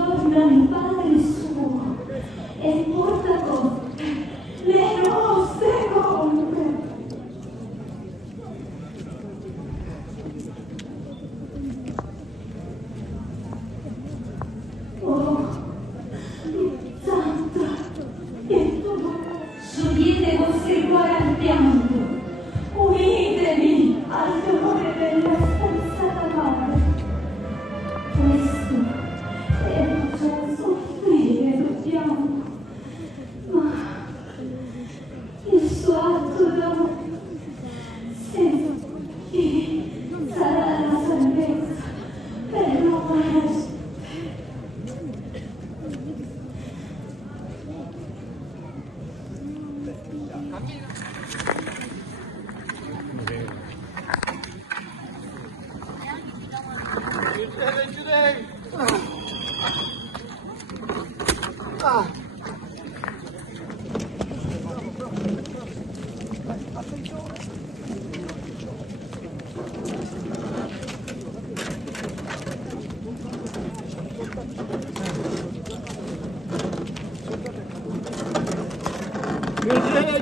ritorna il Padre suo e porta con le nostre colpe. Oh, Santa, che tu sciogliete i vostri cuori al pianto, unitevi al dolore della spezzata madre. Questo è facciamo soffrire dobbiamo, ma il suo atto d'amore senza chi sarà la salvezza per l'uomo.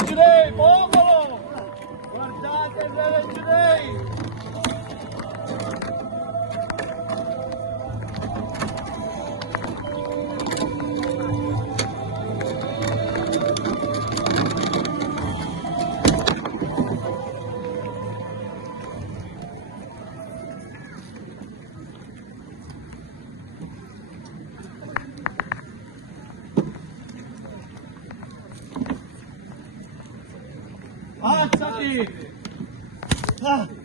Girei, popolo! Guardate il Girei! Alzati! Ah.